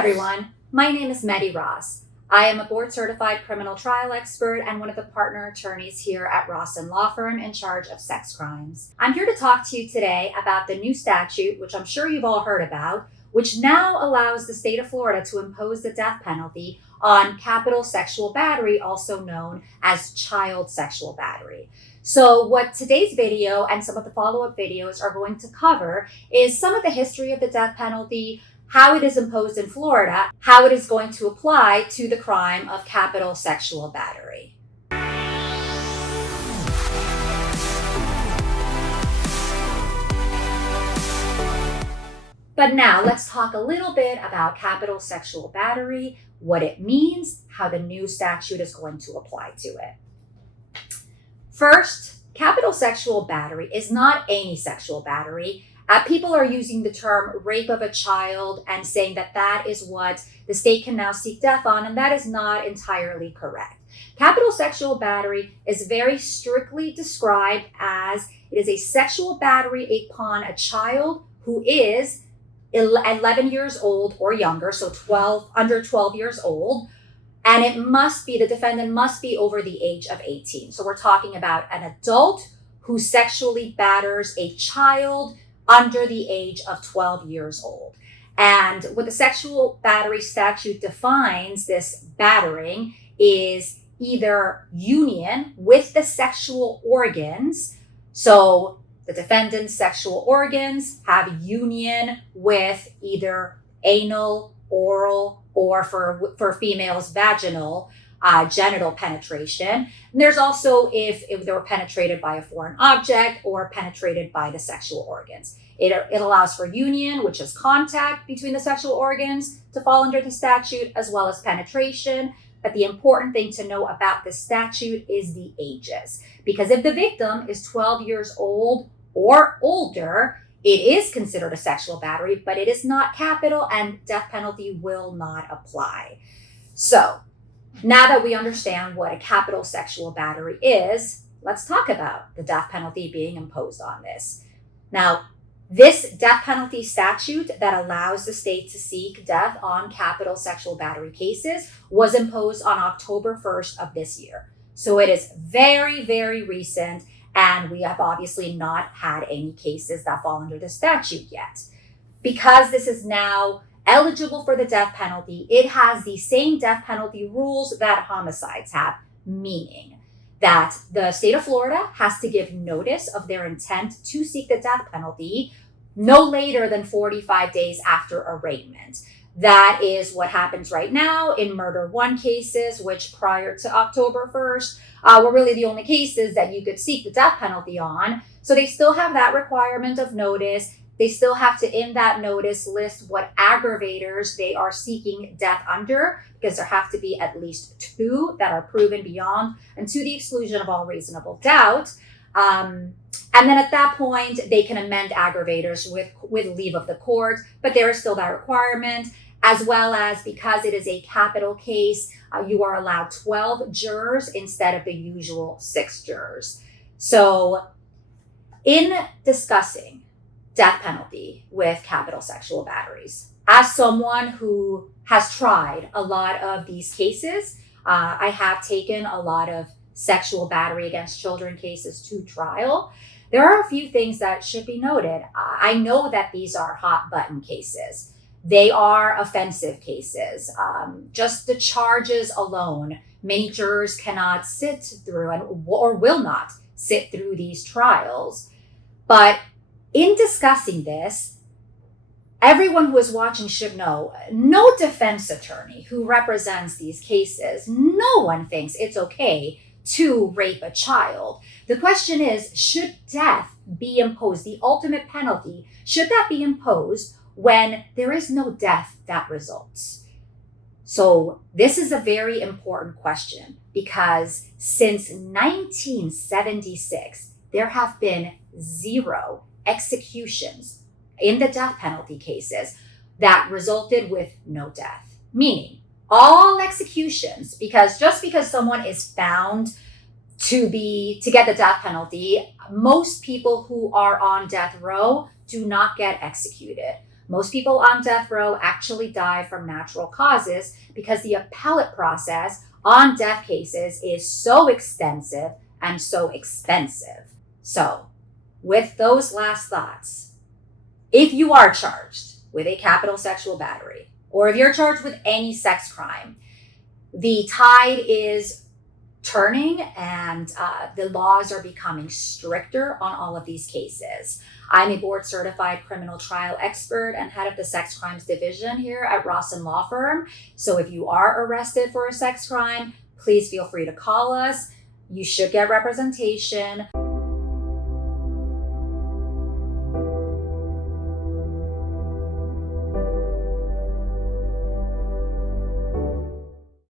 everyone, my name is Mehdi Ross. I am a board-certified criminal trial expert and one of the partner attorneys here at Rossen law firm in charge of sex crimes. I'm here to talk to you today about the new statute, which I'm sure you've all heard about, which now allows the state of Florida to impose the death penalty on capital sexual battery, also known as child sexual battery. So what today's video and some of the follow-up videos are going to cover is some of the history of the death penalty, how it is imposed in Florida, how it is going to apply to the crime of capital sexual battery. But now let's talk a little bit about capital sexual battery, what it means, how the new statute is going to apply to it. First, capital sexual battery is not any sexual battery. People are using the term rape of a child and saying that that is what the state can now seek death on, and that is not entirely correct. Capital sexual battery is very strictly described as it is a sexual battery upon a child who is 11 years old or younger, so under 12 years old, and the defendant must be over the age of 18. So we're talking about an adult who sexually batters a child under the age of 12 years old. And what the sexual battery statute defines this battering is either union with the sexual organs. So the defendant's sexual organs have union with either anal, oral, or for females, vaginal, genital penetration. And there's also if they were penetrated by a foreign object or penetrated by the sexual organs. It allows for union, which is contact between the sexual organs, to fall under the statute, as well as penetration. But the important thing to know about this statute is the ages. Because if the victim is 12 years old or older, it is considered a sexual battery, but it is not capital and death penalty will not apply. So now that we understand what a capital sexual battery is, let's talk about the death penalty being imposed on this. Now, this death penalty statute that allows the state to seek death on capital sexual battery cases was imposed on October 1st of this year. So it is very, very recent, and we have obviously not had any cases that fall under the statute yet. Because this is now eligible for the death penalty, it has the same death penalty rules that homicides have, meaning that the state of Florida has to give notice of their intent to seek the death penalty no later than 45 days after arraignment. That is what happens right now in murder one cases, which prior to October 1st were really the only cases that you could seek the death penalty on. So they still have that requirement of notice. They still have to, in that notice, list what aggravators they are seeking death under, because there have to be at least 2 that are proven beyond and to the exclusion of all reasonable doubt. And then at that point, they can amend aggravators with leave of the court, but there is still that requirement, as well as because it is a capital case, you are allowed 12 jurors instead of the usual 6 jurors. So in discussing death penalty with capital sexual batteries, as someone who has tried a lot of these cases, I have taken a lot of sexual battery against children cases to trial. There are a few things that should be noted. I know that these are hot button cases. They are offensive cases. Just the charges alone, many jurors cannot sit through or will not sit through these trials. But in discussing this, everyone who is watching should know, no defense attorney who represents these cases, no one thinks it's okay to rape a child. The question is, should death be imposed, the ultimate penalty, should that be imposed when there is no death that results? So this is a very important question because since 1976, there have been 0 executions in the death penalty cases that resulted with no death. Meaning, all executions, because just because someone is found to get the death penalty, most people who are on death row do not get executed. Most people on death row actually die from natural causes because the appellate process on death cases is so extensive and so expensive. So, with those last thoughts, if you are charged with a capital sexual battery, or if you're charged with any sex crime, the tide is turning and the laws are becoming stricter on all of these cases. I'm a board certified criminal trial expert and head of the sex crimes division here at Rossen Law Firm. So if you are arrested for a sex crime, please feel free to call us. You should get representation.